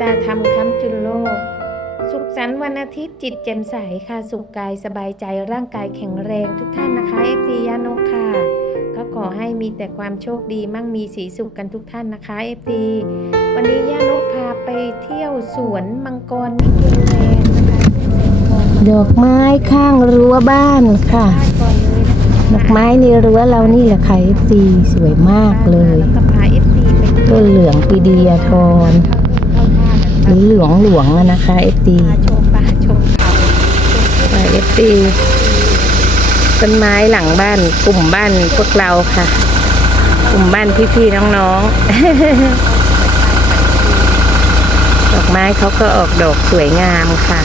ตาธรรมค้ำจุนโลก สุขสันต์วันอาทิตย์จิตแจ่มใสค่ะ สุขกายสบายใจร่างกายแข็งแรงทุกท่านนะคะเอฟซียานกค่ะ ก็ขอให้มีแต่ความโชคดีมั่งมีสีสุขกันทุกท่านนะคะเอฟซีวันนี้ย่านกพาไปเที่ยวสวนมังกรมิเกลแลนด์นะคะแสงทองดอกไม้ข้างรั้วบ้านค่ะบ้านก่อนเลยนะคะดอกไม้ในรั้วเรานี่แหละค่ะ FC สวยมากเลยแล้วก็พาเอฟซีไป ต้นเหลืองปีเดียทอน เข้าท่าหรือเหลืองหลวงอะนะคะ FC พาชมป่าชมเขาค่ะ FC ต้นไม้หลังบ้านกลุ่มบ้านพวกเราค่ะ กลุ่มบ้านพี่ๆน้องๆดอกไม้เขาก็ออกดอกสวยงามค่ะ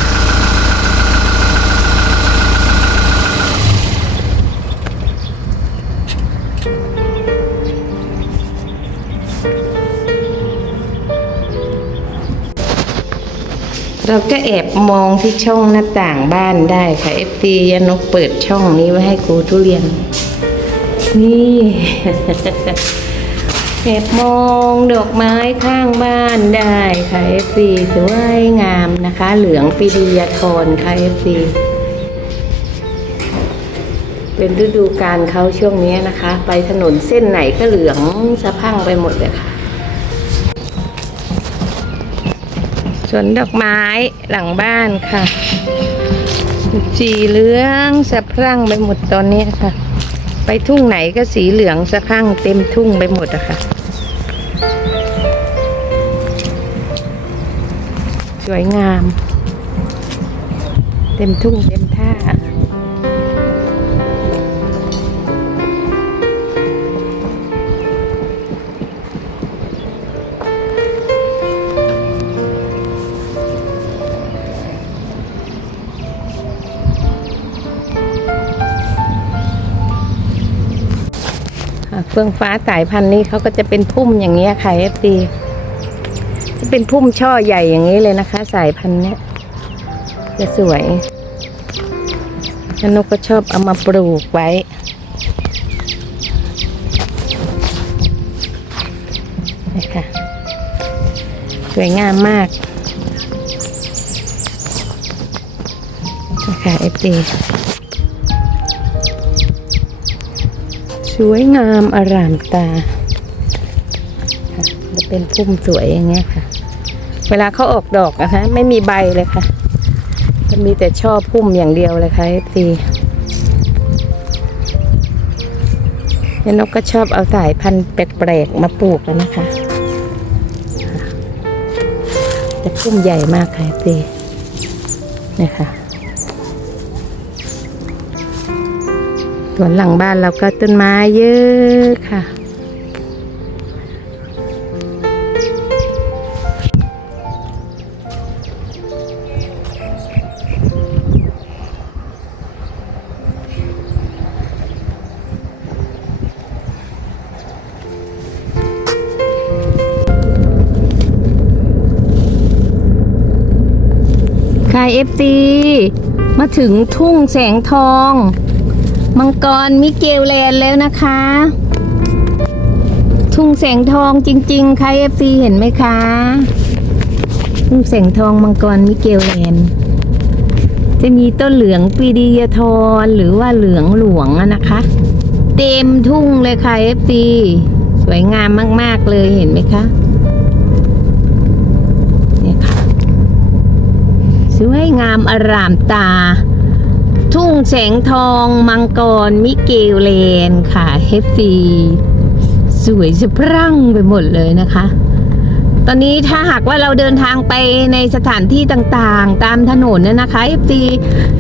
เราก็แอบมองที่ช่องหน้าต่างบ้านได้ค่ะ FT ยานกเปิดช่องนี้ไว้ให้ครูทุเรียน นี่ แอบมองดอกไม้ข้างบ้านได้ค่ะ FT สวยงามนะคะ เหลืองปีดียทรค่ะ FT เป็นฤดูกาลเขาช่วงนี้นะคะ ไปถนนเส้นไหนก็เหลืองสะพังไปหมดเลยค่ะ วนดอกไม้หลังบ้านค่ะ สีเหลืองสะพรั่งไปหมดตอนนี้ค่ะ ไปทุ่งไหนก็สีเหลืองสะพรั่งเต็มทุ่งไปหมดอะค่ะ สวยงาม เต็มทุ่งเต็มท่า ฟื่องฟ้าสายพันธุ์นี้เขาก็จะเป็นพุ่มอย่างเงี้ยค่ะเอฟซีจะเป็นพุ่มช่อใหญ่อย่างนี้เลยนะคะ สายพันธุ์เนี้ยจะสวยนกก็ชอบเอามาปลูกไว้นี่ค่ะ สวยงามมากนะคะเอฟซี สวยงามอารามตาค่ะจะเป็นพุ่มสวยอย่างเงี้ยค่ะ เวลาเขาออกดอกนะคะ ไม่มีใบเลยค่ะ จะมีแต่ช่อพุ่มอย่างเดียวเลยค่ะทีนกก็ชอบเอาสายพันธุ์แปลกๆมาปลูกแล้วนะคะแต่พุ่มใหญ่มากค่ะทีนี่ค่ะ สวนหลังบ้านเราก็ต้นไม้เยอะค่ะ ค่ะเอฟซีมาถึงทุ่งแสงทอง มังกรมิเกลแลนด์แล้วนะคะ ทุ่งแสงทองจริง ๆ ค่ะเอฟซีเห็นไหมคะ ทุ่งแสงทองมังกรมิเกลแลนด์จะมีต้นเหลืองปีดียทรหรือว่าเหลืองหลวงอะนะคะ เต็มทุ่งเลยค่ะเอฟซีสวยงามมาก ๆ เลยเห็นไหมคะเนี่ยค่ะ สวยงามอารามตา ทุ่งแสงทองมังกรมิเกลเลนค่ะเฮฟฟีสวยสะพรั่งไปหมดเลยนะคะ ตอนนี้ถ้าหากว่าเราเดินทางไปในสถานที่ต่างๆ ตามถนนเนี่ยนะคะเอฟซี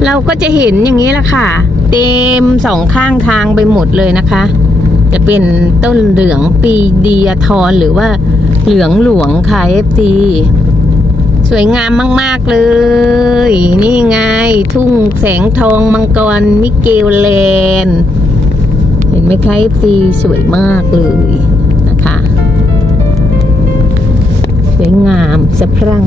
เราก็จะเห็นอย่างนี้แหละค่ะ เต็มสองข้างทางไปหมดเลยนะคะ จะเป็นต้นเหลืองปีเดียทรหรือว่าเหลืองหลวงค่ะเอฟซี สวยงามมาก ๆ เลย นี่ไง ทุ่งแสงทองมังกร มิเกลแลนเห็นไหมคะซีสวยมากเลยนะคะ สวยงามสะพรั่ง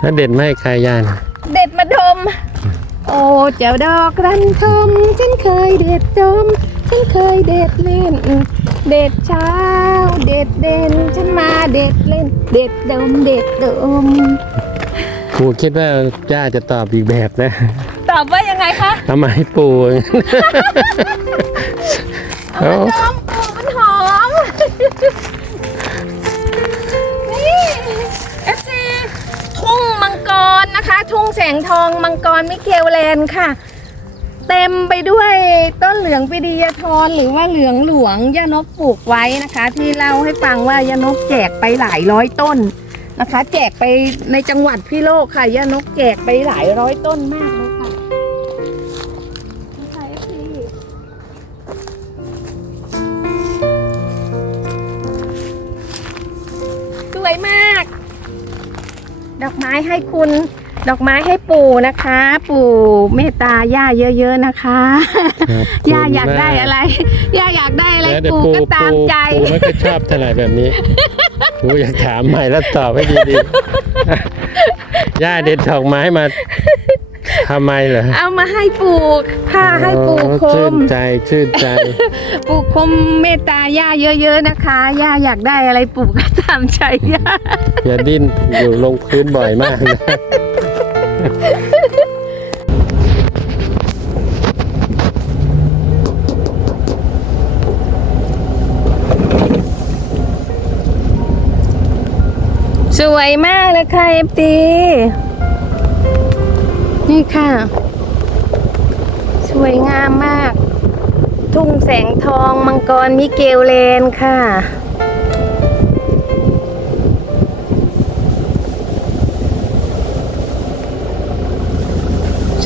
แล้วเด็ดไม่ให้ใครย่านะเด็ดมาดม โอ้เจ้าดอกรันทมฉันเคยเด็ดดม ฉันเคยเด็ดเล่น เด็ดเช้า เด็ดเด่น ฉันมาเด็ดเล่น เด็ดดม เด็ดดมครูคิดว่าย่าจะตอบอีกแบบนะ ตอบว่ายังไงคะทำไมปูเอามาดมปูมันหอม นะคะ ทุ่งแสงทองมังกรมิเกลแลนด์ค่ะ เต็มไปด้วยต้นเหลืองปิดียทรหรือว่าเหลืองหลวงยานกปลูกไว้นะคะ ที่เล่าให้ฟังว่ายานกแจกไปหลายร้อยต้นนะคะ แจกไปในจังหวัดพิโลกค่ะยานกแจกไปหลายร้อยต้นมากเลยค่ะสวยมาก ดอกไม้ให้คุณ ดอกไม้ให้ปู่นะคะ ปู่เมตตาย่าเยอะ ๆนะคะครับย่าอยากได้อะไรย่าอยากได้อะไรแล้วเดี๋ยวปู่ปูก็ตามปูใจปูไม่ค่อยชอบเท่าไหร่แบบนี้ปูอยากถามใหม่แล้วตอบให้ดีๆย่าเด็ดดอกไม้มาทำไมเหรอเอามาให้ปู่ผ้าให้ปู่คชื่มนใจชื่นใจปู่คมเมตตาย่าเยอะ ๆนะคะย่าอยากได้อะไรปู่ก็ตามใจย่าอย่าดิ้นอยู่ลงพื้นบ่อยมากนะ สวยมากเลยค่ะเอฟตีนี่ค่ะ สวยงามมาก ทุ่งแสงทองมังกรมิเกลเลนค่ะ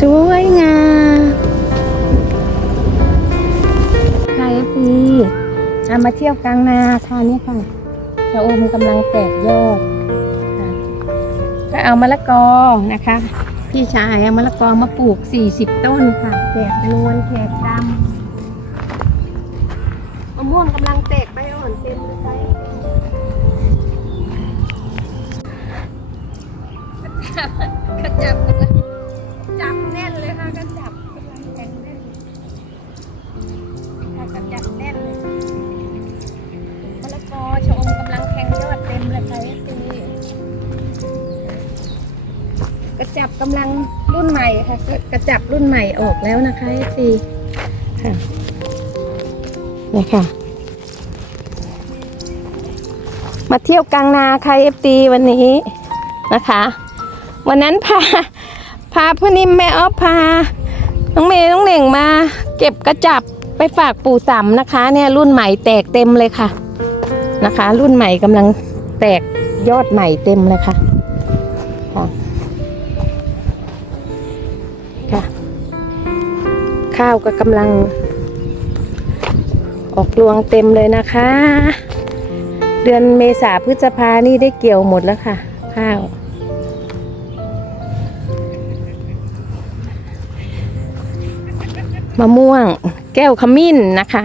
สวยงามค่ะเอฟตีเอามาเที่ยวกลางนาค่ะนี่ค่ะชะอมกำลังแตกยอดก็เอามะละกอนะคะ พี่ชายเอามะละกอมาปลูก 40 ต้นค่ะแขกนวลแขกดำมะม่วงกำลังแตกใบอ่อนเต็มเลยค่ะกระจับกำลัง จับแน่นเลยค่ะกระจับกำลังแน่นแน่นค่ะกระจับแน่นเลยมะละกอชะอมกำลังแทงยอดเต็มเลยค่ะตีกระจับกำลังรุ่นใหม่ค่ะกระจับรุ่นใหม่ออกแล้วนะคะตีค่ะนี่ค่ะ มาเที่ยวกลางนาค่ะเอฟตีวันนี้นะคะ วันนั้นพา พาพ่อนิ่มแม่ออฟพา น้องเมย์น้องเหน่งมา เก็บกระจับไปฝากปู่สำนะคะ เนี่ยรุ่นใหม่แตกเต็มเลยค่ะนะคะ รุ่นใหม่กำลังแตกยอดใหม่เต็มเลยค่ะค่ะค่ะข้าวก็กำลัง ออกรวงเต็มเลยนะคะ เดือนเมษาพฤษภานี่ได้เกี่ยวหมดแล้วค่ะ ข้าวะม่วง แก้วขมิ้นนะคะ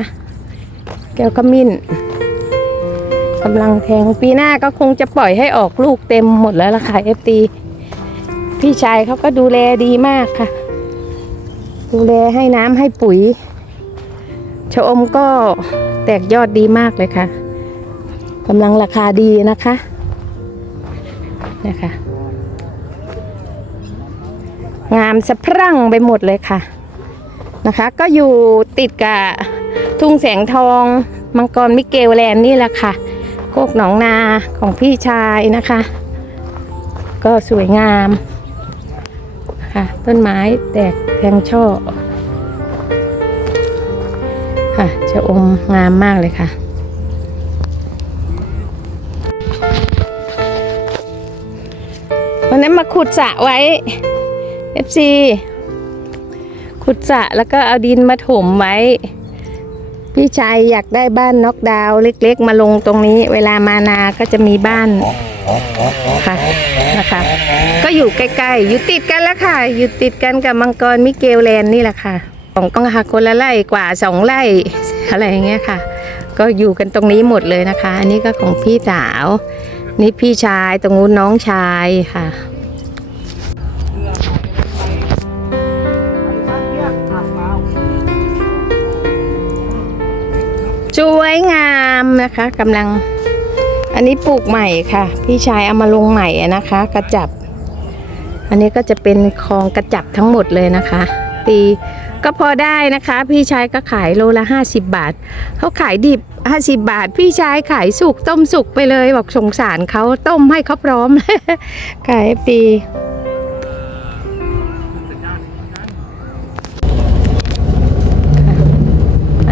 แก้วขมิ้นกำลังแทงปีหน้าก็คงจะปล่อยให้ออกลูกเต็มหมดแล้วล่ะค่ะเอฟตีพี่ชายเขาก็ดูแลดีมากค่ะ ดูแลให้น้ำให้ปุ๋ยชะอมก็แตกยอดดีมากเลยค่ะกำลังราคาดีนะคะนะคะ งามสะพรั่งไปหมดเลยค่ะ นะคะ ก็อยู่ติดกับทุ่งแสงทองมังกรมิเกลแลนด์นี่แหละค่ะ โคกหนองนาของพี่ชายนะคะ ก็สวยงามค่ะต้นไม้แตกแทงช่อค่ะชะอมงามมากเลยค่ะวันนั้นมาขุดสระไว้ FC ขุดสระแล้วก็เอาดินมาถมไว้ พี่ชายอยากได้บ้านน็อกดาวน์เล็กๆ มาลงตรงนี้ เวลามานาก็จะมีบ้านค่ะนะคะ ก็อยู่ใกล้ๆ อยู่ติดกันแล้วค่ะ อยู่ติดกันกับมังกรมิเกลแลนด์นี่แหละค่ะของกองหักคนละไร่กว่าสองไร่อะไรอย่างเงี้ยค่ะ ก็อยู่กันตรงนี้หมดเลยนะคะ อันนี้ก็ของพี่สาว นี่พี่ชายตรงนู้นน้องชายค่ะ สวยงามนะคะกำลัง อันนี้ปลูกใหม่ค่ะ พี่ชายเอามาลงใหม่นะคะ กระจับ อันนี้ก็จะเป็นคลองกระจับทั้งหมดเลยนะคะ ตีก็พอได้นะคะ พี่ชายก็ขายโลละ 50 บาทเขาขายดิบ 50 บาท พี่ชายขายสุกต้มสุกไปเลย บอกสงสารเขาต้มให้เขาพร้อมขายปี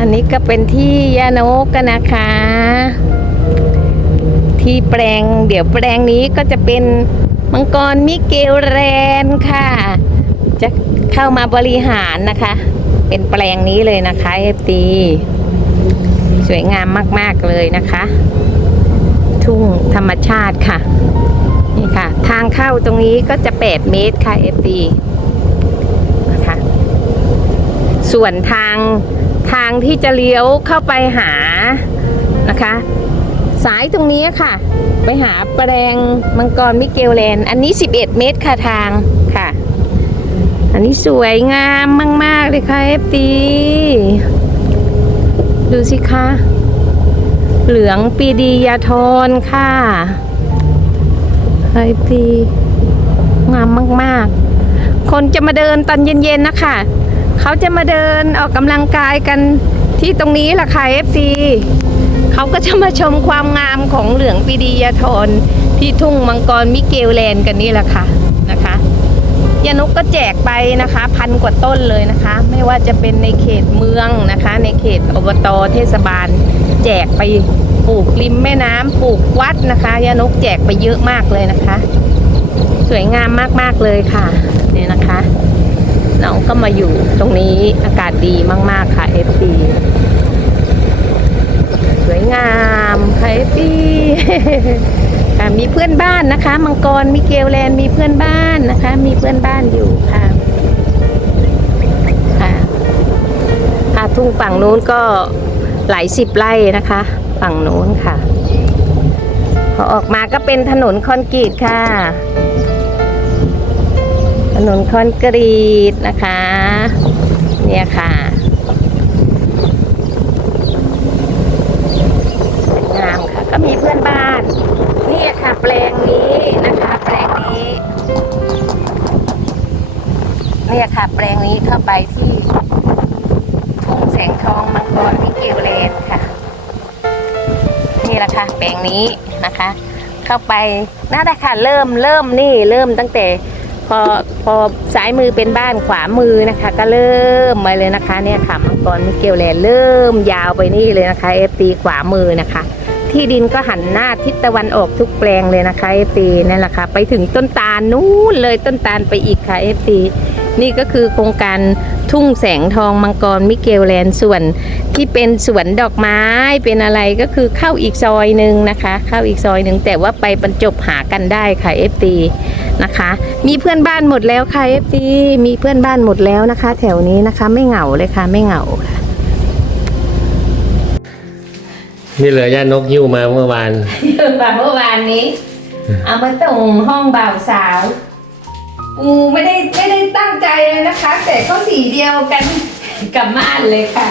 นนี้ก็เป็นที่ยานกกันนะคะ ที่แปลงเดี๋ยวแปลงนี้ก็จะเป็นมังกรมิเกลแรนค่ะ จะเข้ามาบริหารนะคะ เป็นแปลงนี้เลยนะคะเอฟตีสวยงามมาก ๆ เลยนะคะ ทุ่งธรรมชาติค่ะ นี่ค่ะ ทางเข้าตรงนี้ก็จะ 8 เมตรค่ะเอฟตีนะคะ ส่วนทาง ทางที่จะเลี้ยวเข้าไปหานะคะ สายตรงนี้ค่ะ ไปหาแปลงมังกรมิเกลแลนอันนี้ 11 เมตรค่ะทางค่ะ อันนี้สวยงามมาก ๆ เลยค่ะเอฟตีดูสิคะเหลืองปีดียาทนค่ะเอฟตีงามมาก ๆ คนจะมาเดินตอนเย็น ๆ นะคะ เขาจะมาเดินออกกำลังกายกันที่ตรงนี้แหละค่ะ FC เขาก็จะมาชมความงามของเหลืองปีดียทรที่ทุ่งมังกรมิเกลแลนด์กันนี่แหละค่ะนะคะยานกก็แจกไปนะคะ พันกว่าต้นเลยนะคะ ไม่ว่าจะเป็นในเขตเมืองนะคะ ในเขตอบตเทศบาล แจกไปปลูกริมแม่น้ำปลูกวัดนะคะยานุกแจกไปเยอะมากเลยนะคะ สวยงามมากๆเลยค่ะเนี่ยนะคะ น้องก็มาอยู่ตรงนี้อากาศดีมาก ๆ ค่ะ FP สวยงามค่ะ FP ค่ะมีเพื่อนบ้านนะคะ มังกรมิเกลแลนมีเพื่อนบ้านนะคะ มีเพื่อนบ้านอยู่ค่ะค่ะค่ะทุ่งฝั่งนู้นก็หลายสิบไร่นะคะ ฝั่งนู้นค่ะ พอออกมาก็เป็นถนนคอนกรีตค่ะ ถนนคอนกรีตนะคะ เนี่ยค่ะสวยงามค่ะ ก็มีเพื่อนบ้าน เนี่ยค่ะ แปลงนี้นะคะ แปลงนี้ เนี่ยค่ะ แปลงนี้เข้าไปที่ทุ่งแสงทองมังกรมิเกลเลนค่ะ นี่แหละค่ะ แปลงนี้นะคะ เข้าไปน่าจะค่ะ เริ่มเริ่มนี่เริ่มตั้งแต่ พอพอซ้ายมือเป็นบ้านขวามือนะคะ ก็เริ่มมาเลยนะคะ เนี่ยค่ะมังกรมิเกลแลนเริ่มยาวไปนี่เลยนะคะเอฟตีขวามือนะคะ ที่ดินก็หันหน้าทิศตะวันออกทุกแปลงเลยนะคะเอฟตีนั่นแหละค่ะไปถึงต้นตาลนู้นเลยต้นตาลไปอีกค่ะเอฟตี นี่ก็คือโครงการทุ่งแสงทองมังกรมิเกลแลนด์ส่วนที่เป็นสวนดอกไม้เป็นอะไรก็คือเข้าอีกซอยหนึ่งนะคะ เข้าอีกซอยหนึ่งแต่ว่าไปบรรจบหากันได้ค่ะเอฟตีนะคะ มีเพื่อนบ้านหมดแล้วค่ะเอฟซีมีเพื่อนบ้านหมดแล้วนะคะ แถวนี้นะคะไม่เหงาเลยค่ะไม่เหงาค่ะนี่เลยย่านกยิ้วมาเมื่อวานแบบเมื่อวานนี้ เอามาส่งห้องบ่าวสาว ปูไม่ได้ไม่ได้ตั้งใจเลยนะคะ แต่ก็สีเดียวกันกับม่านเลยค่ะ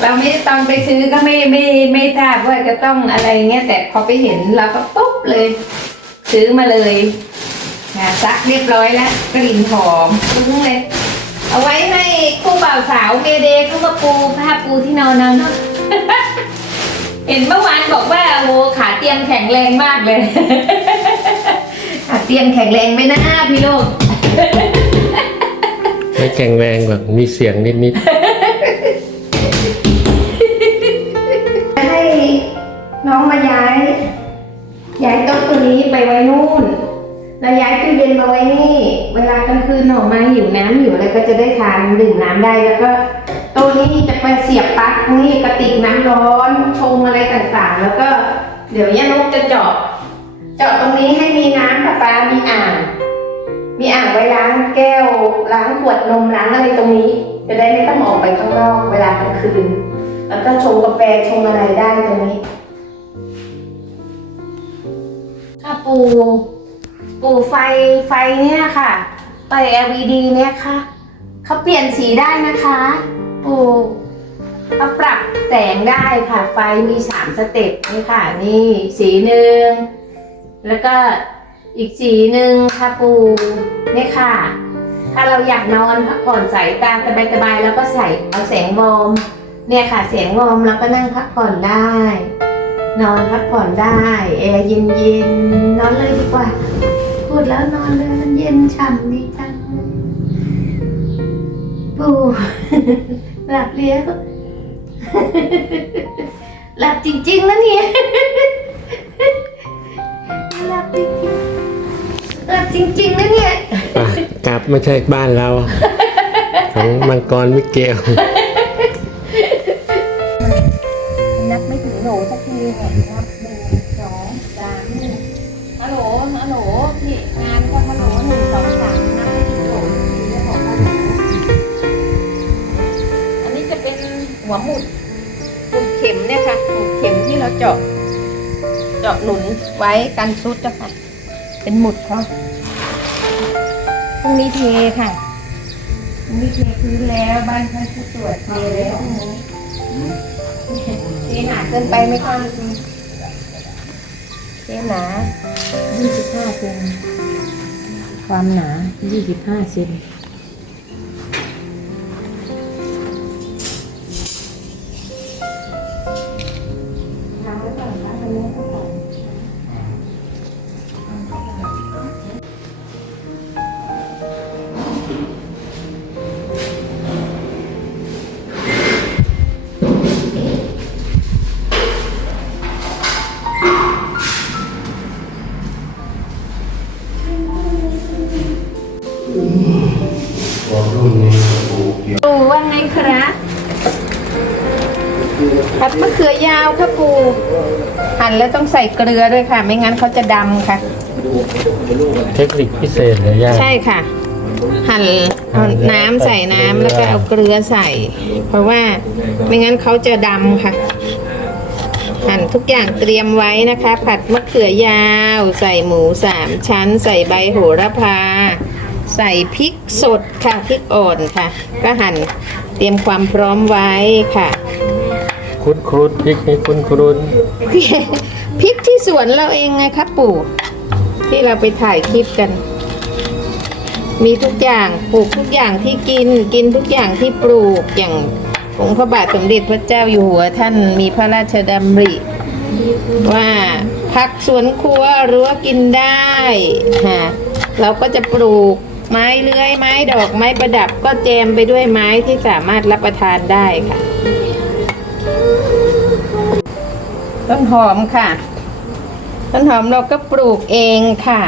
เราไม่ตอนไปซื้อก็ไม่ไม่ไม่ทราบว่าจะต้องอะไรเงี้ยแต่พอไปเห็นเราก็ปุ๊บเลย ซื้อมาเลยนะซักเรียบร้อยแล้วกลิ่นหอมฟุ้งเลยเอาไว้ให้คู่บ่าวสาวเมเดย์เขามาปูผ้าปูที่นอนเอาเนาะเห็นเมื่อวานบอกว่าโอ้ขาเตียงแข็งแรงมากเลย เตียงแข็งแรงไหมนะพี่ลูกไม่แข็งแรงแบบมีเสียงนิดให้น้องมาย้าย ย้ายโต๊ะตัวนี้ไปไว้นู่น แล้วย้ายตู้เย็นมาไว้นี่ เวลากลางคืนออกมาหิวน้ำหิวอะไรก็จะได้ทานดื่มน้ำได้แล้วก็โตัวนี้จะไปเสียบปลั๊กนี่กระติกน้ำร้อนชงอะไรต่างๆ แล้วก็เดี๋ยวย่านกจะเจาะ เจาะตรงนี้ให้มีน้ำประปา มีอ่าง มีอ่างไว้ล้างแก้ว ล้างขวดนมล้างอะไรตรงนี้ จะได้ไม่ต้องออกไปข้างนอกเวลากลางคืน แล้วก็ชงกาแฟชงอะไรได้ตรงนี้ปู ปูไฟไฟเนี่ยค่ะไฟ LED เนี่ยค่ะเขาเปลี่ยนสีได้นะคะ ปูเขาปรับแสงได้ค่ะ ไฟมีสามสเต็ปนี่ค่ะ นี่สีหนึ่ง แล้วก็อีกสีหนึ่งค่ะปูนี่ค่ะ ถ้าเราอยากนอนพักผ่อนสายตาสบายๆแล้วก็ใส่เอาแสงวอมเนี่ยค่ะเสียงวอมแล้วก็นั่งพักผ่อนได้ นอนพักผ่อนได้แอร์เย็นๆนอนเลยดีกว่า พูดแล้วนอนเลยมันเย็นฉ่ำดีจังปูหลับเลี้ยวหลับจริงๆนะเนี่ย หลับจริงๆหลับจริงๆนะเนี่ยอะกลับไม่ใช่บ้านเรา ของมังกรมิเกล นับไม่ถึงโหลสักทีเนี่ยนับหนึ่งสองสามหนึ่งฮัลโหลฮัลโหลพี่งานก็ฮัลโหลหนึ่งสองสามนับไม่ถึงโหลสักทีแล้วบอกฮัลโหลอันนี้จะเป็นหัวหมุดหมุดเข็มเนี่ยค่ะหมุดเข็มที่เราเจาะ เจาะหนุนไว้กันชุดนะคะเป็นหมุดเขาพรุ่งนี้เทค่ะพรุ่งนี้เทพื้นแล้วบ้านท่านผู้ตรวจเทแล้วพรุ่งนี้เทหนาเกินไปไหมคะเทหนา25เซนความหนา 25เซน ต้องใส่เกลือด้วยค่ะ ไม่งั้นเขาจะดำค่ะ เทคนิคพิเศษเลยย่า ใช่ค่ะ หั่นเอาน้ำใส่น้ำแล้วก็เอาเกลือใส่ เพราะว่าไม่งั้นเขาจะดำค่ะ หั่นทุกอย่างเตรียมไว้นะคะ ผัดมะเขือยาว ใส่หมูสามชั้น ใส่ใบโหระพา ใส่พริกสดค่ะพริกอ่อนค่ะ ก็หั่นเตรียมความพร้อมไว้ค่ะ คุ้นคุ้นๆพริกนี่คุ้นคุ้น พริกที่สวนเราเองไงครับปู่ ที่เราไปถ่ายคลิปกัน มีทุกอย่างปลูกทุกอย่างที่กินกินทุกอย่างที่ปลูกอย่างองค์พระบาทสมเด็จพระเจ้าอยู่หัวท่านมีพระราชดำริ ว่าผักสวนครัวรั้วกินได้ฮะเราก็จะปลูกไม้เลื้อยไม้ดอกไม้ประดับก็แจมไปด้วยไม้ที่สามารถรับประทานได้ค่ะ ต้นหอมค่ะ ต้นหอมเราก็ปลูกเองค่ะ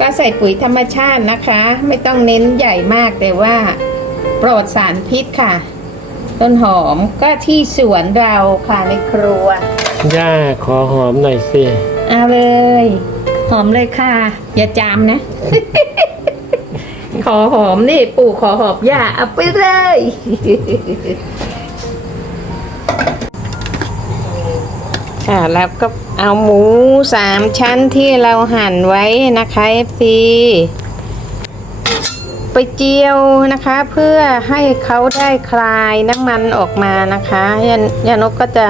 ก็ใส่ปุ๋ยธรรมชาตินะคะ ไม่ต้องเน้นใหญ่มากแต่ว่าปลอดสารพิษค่ะ ต้นหอมก็ที่สวนเราค่ะในครัวๆย่าขอหอมหน่อยสิเอาเลย หอมเลยค่ะ อย่าจามนะ ขอหอมนี่ ปู่ขอหอมย่าเอาไปเลย ค่ะแล้วก็เอาหมูสามชั้นที่เราหั่นไว้นะคะ FC ไปเจียวนะคะ เพื่อให้เขาได้คลายน้ำมันออกมานะคะยานยานกก็จะ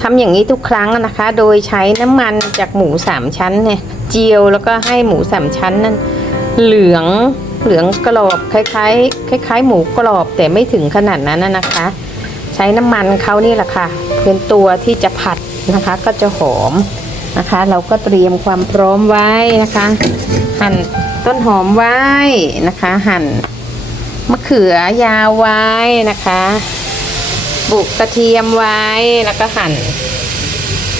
ทำอย่างนี้ทุกครั้งนะคะ โดยใช้น้ำมันจากหมูสามชั้นเนี่ยเจียวแล้วก็ให้หมูสามชั้นนั้นเหลืองเหลืองกรอบคล้ายๆคล้าย ๆ หมูกรอบแต่ไม่ถึงขนาดนั้นนะนะคะ ใช้น้ำมันเขานี่แหละค่ะเป็นตัวที่จะผัด นะคะ ก็จะหอมนะคะ เราก็เตรียมความพร้อมไว้นะคะ หั่นต้นหอมไว้นะคะ หั่นมะเขือยาวไว้นะคะบุกกระเทียมไว้แล้วก็หั่น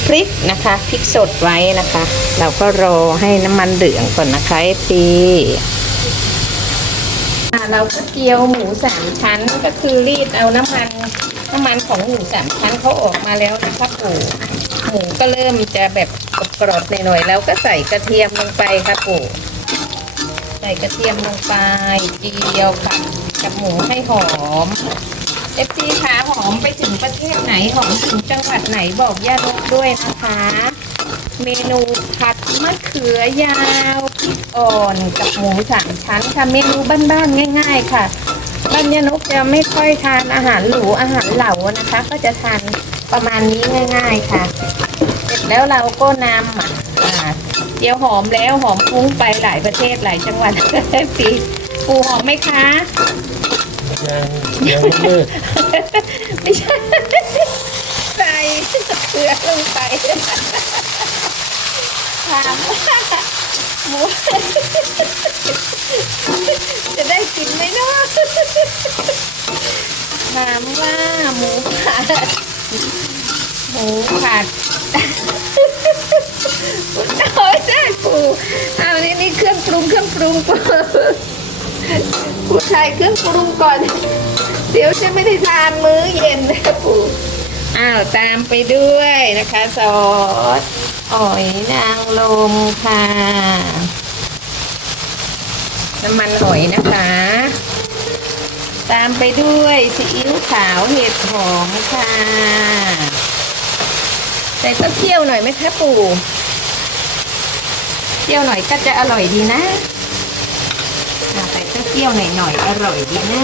พริกนะคะพริกสดไว้นะคะ เราก็รอให้น้ำมันเดือดก่อนนะคะพี เราก็เจียวหมูสามชั้นก็คือรีดเอาน้ำมันน้ำมันของหมูสามชั้นเขาออกมาแล้วนะคะปู่หมูก็เริ่มจะแบบกรอบๆหน่อยๆแล้วก็ใส่กระเทียมลงไปค่ะปู่ใส่กระเทียมลงไปเจียวค่ะกับหมูให้หอมเอฟซีคะหอมไปถึงประเทศไหนหอมถึงจังหวัดไหนบอกย่านกด้วยนะคะ เมนูผัดมะเขือยาวอ่อนกับหมูสามชั้นค่ะเมนูบ้านๆง่าย ๆ ค่ะบ้านยานกจะไม่ค่อยทานอาหารหรูอาหารเหลานะคะ ก็จะทานประมาณนี้ง่าย ๆค่ะ เสร็จแล้วเราก็นำอะอ่าเจียวหอมแล้วหอมฟุ้งไปหลายประเทศหลายจังหวัดปีปูหอมไหมคะยังยังไม่มืดไม่ใช่ใส่เกลือลงไปถามว่า หมู จะได้กินไหมเนาะถามว่าหมูผัดหมูผัดโอ้ยได้ปูเอานี่นี่เครื่องปรุงเครื่องปรุงปูปูใช้เครื่องปรุงก่อน เดี๋ยวจะไม่ได้ทานมื้อเย็นนะปู่อ้าวตามไปด้วยนะคะซอส อ่อยนางลมค่ะ น้ำมันหอยนะคะ ตามไปด้วยซีอิ๊วขาวเห็ดหอมค่ะใส่เปรี้ยวหน่อยไหมคะปู่เปรี้ยวหน่อยก็จะอร่อยดีนะอะใส่เปรี้ยวหน่อยหน่อยๆอร่อยดีนะ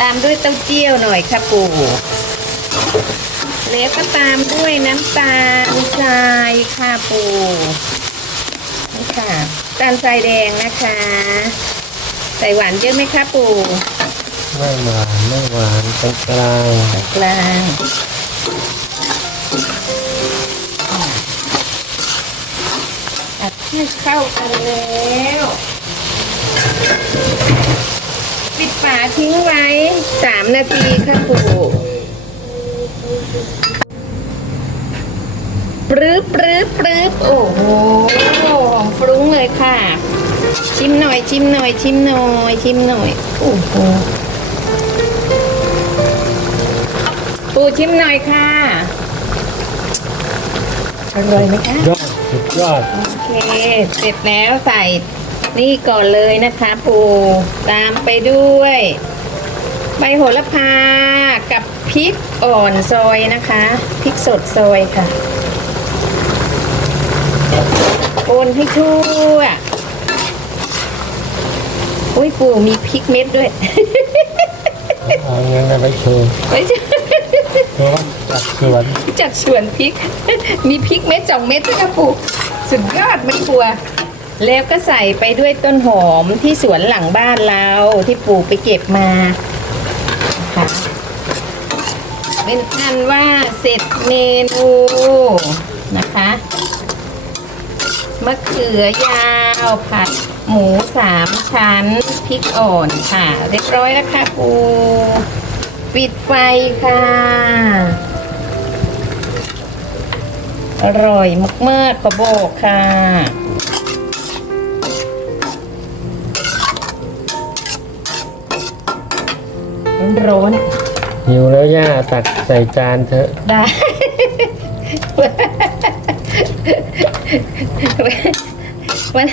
ตามด้วยเต้าเจี้ยวหน่อยค่ะปู่ แล้วก็ตามด้วยน้ำตาลทรายค่ะปูนี่ค่ะตาลทรายแดงนะคะ ใส่หวานเยอะไหมคะปูไม่หวานไม่หวานกลางกลางกลางอัดให้เข้ากันแล้วปิดฝาทิ้งไว้สามนาทีค่ะปู่ ปรื๊บปรื๊บปรื๊บโอ้โหหอมฟรุ้งเลยค่ะ ชิมหน่อย ชิมหน่อย ชิมหน่อย ชิมหน่อย โอ้โหปูชิมหน่อยค่ะ อร่อยไหมคะ ยอดสุดยอด โอเค เสร็จแล้วใส่นี่ก่อนเลยนะคะปู ตามไปด้วย ใบโหระพากับพริกอ่อนซอยนะคะ พริกสดซอยค่ะ คนให้ทั่วอุ้ยปูมีพริกเม็ดด้วยเอาเงินไปโชว์ไม่ใช่โชว์จากสวนจากสวนพริก มีพริกเม็ดสองเม็ดด้วยค่ะปู่สุดยอดมันครัว แล้วก็ใส่ไปด้วยต้นหอมที่สวนหลังบ้านเราที่ปู่ไปเก็บมาค่ะเป็นอันว่าเสร็จเมนูนะคะ มะเขือยาวผัดหมูสามชั้นพริกอ่อนค่ะ เรียบร้อยแล้วค่ะปูปิดไฟค่ะ อร่อยมากๆขอบอกค่ะร้อนหิวแล้วย่าตักใส่จานเถอะๆได้ วัน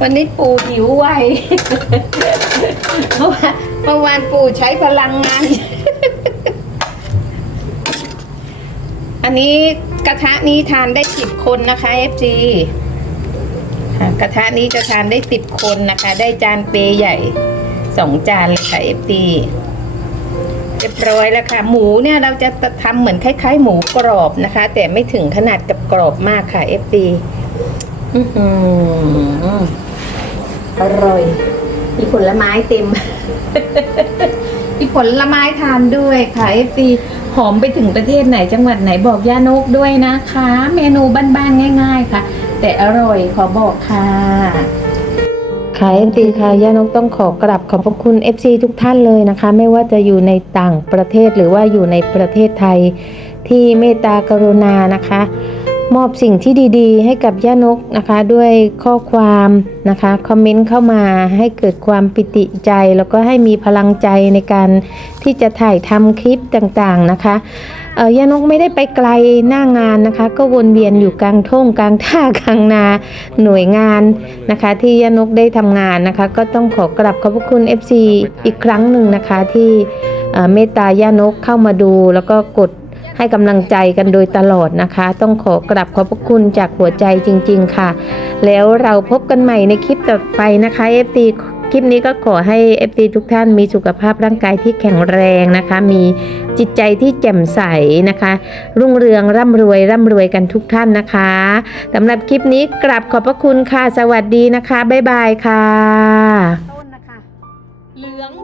วันนี้ปู่หิวไวเมื่อวานเมื่อวานปู่ใช้พลังงาน อันนี้กระทะนี้ทานได้สิบคนนะคะ FG ค่ะกระทะนี้จะทานได้สิบคนนะคะ ได้จานเปใหญ่สองจานเลยค่ะ FG เรียบร้อยแล้วค่ะ หมูเนี่ยเราจะทำเหมือนคล้าย ๆ หมูกรอบนะคะ แต่ไม่ถึงขนาดกับกรอบมากค่ะ FD อื้อหืออร่อย มีผลไม้เต็ม มีผลไม้ทานด้วยค่ะ FD หอมไปถึงประเทศไหนจังหวัดไหนบอกย่านกด้วยนะคะ เมนูบ้านๆง่าย ๆ ค่ะ แต่อร่อยขอบอกค่ะ ค่ะ FT ค่ะย่านกต้องขอกราบขอบพระคุณ FC ทุกท่านเลยนะคะ ไม่ว่าจะอยู่ในต่างประเทศหรือว่าอยู่ในประเทศไทยที่เมตตากรุณานะคะ มอบสิ่งที่ดีๆ ให้กับย่านกนะคะ ด้วยข้อความนะคะคอมเมนต์เข้ามาให้เกิดความปิติใจ แล้วก็ให้มีพลังใจในการที่จะถ่ายทำคลิปต่างๆนะคะย่านกไม่ได้ไปไกลหน้างานนะคะ ก็วนเวียนอยู่กลางทุ่งกลางท่ากลางนาหน่วยงานนะคะ ที่ย่านกได้ทำงานนะคะ ก็ต้องขอกราบขอบพระคุณ FC อีกครั้งหนึ่งนะคะที่เอ่อเมตตาย่านกเข้ามาดูแล้วก็กด ให้กำลังใจกันโดยตลอดนะคะ ต้องขอกราบขอบพระคุณจากหัวใจจริง ๆ ค่ะ แล้วเราพบกันใหม่ในคลิปต่อไปนะคะ FT คลิปนี้ก็ขอให้ FT ทุกท่านมีสุขภาพร่างกายที่แข็งแรงนะคะ มีจิตใจที่แจ่มใสนะคะ รุ่งเรืองร่ำรวยร่ำรวยกันทุกท่านนะคะสำหรับคลิปนี้กราบขอบพระคุณค่ะ สวัสดีนะคะ บ๊ายบายค่ะ ต้นนะคะ เหลืองทั้งเมือง